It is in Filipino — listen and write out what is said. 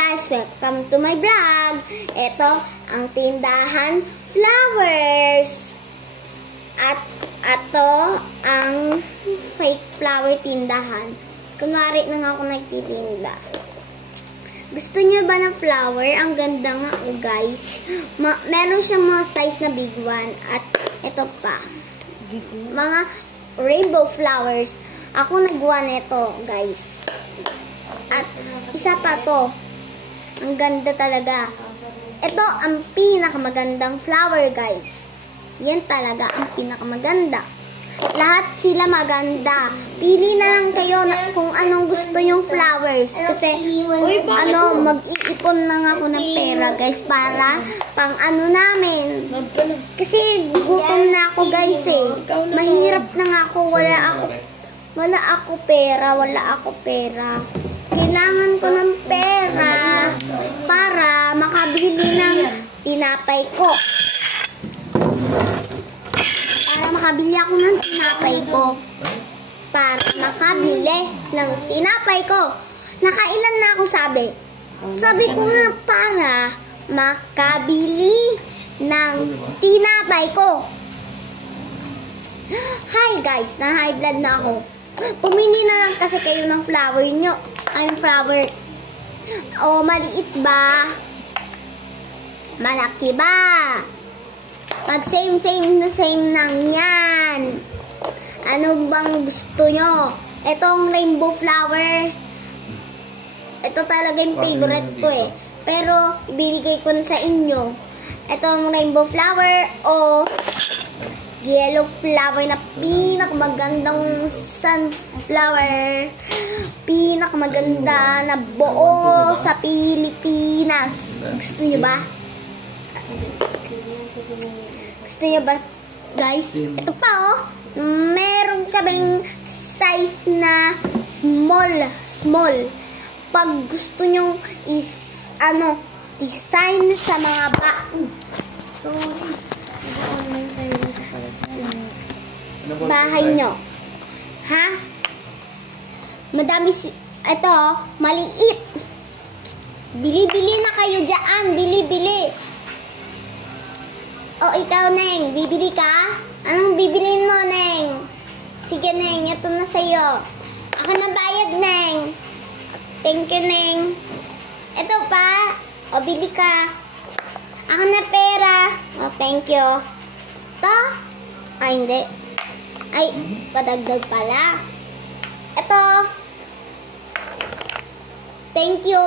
guys, welcome to my vlog. Ito ang tindahan flowers. At ito ang fake flower tindahan. Kunwari na ako nagtitinda. Gusto niyo ba ng flower? Ang ganda nga guys. Meron siyang mga size na big one. At ito pa. Mga rainbow flowers. Ako nagawa nito guys. At isa pa to. Ang ganda talaga. Ito ang pinakamagandang flower guys. Yan talaga ang pinakamaganda. Lahat sila maganda. Pili na lang kayo na kung anong gusto yung flowers. Kasi mag-iipon lang ako ng pera guys para pang ano namin. Kasi gutom na ako guys eh. Mahirap na nga ako. Wala ako pera. Kailangan ko ng pera para makabili ng tinapay ko. Para makabili ako ng tinapay ko. Nakailan na ako sabi? Sabi ko nga para makabili ng tinapay ko. Hi guys, na-high blood na ako. Pumili na lang kasi kayo ng flower nyo. Ang flower. O, maliit ba? Malaki ba? Mag-same lang yan. Ano bang gusto nyo? Itong rainbow flower. Ito talaga yung favorite ko eh. Pero, ibibigay ko na sa inyo. Itong rainbow flower o yellow flower na pinakamagandang sunflower. Pinakamaganda na buo sa Pilipinas. Gusto nyo ba? Gusto nyo ba, guys? Ito pa oh. Meron kaming size na small. Pag gusto nyo design sa mga bahay nyo. Ha? Madami ito, maliit. Bili-bili na kayo dyan. Bili-bili. O, ikaw, Neng. Bibili ka? Anong bibilin mo, Neng? Sige, Neng. Ito na sa'yo. Ako na bayad, Neng. Thank you, Neng. Ito pa. O, bili ka. Ako na pera. O, thank you. Ito? Ay, hindi. Ay, padagdag pala. Ito. Thank you.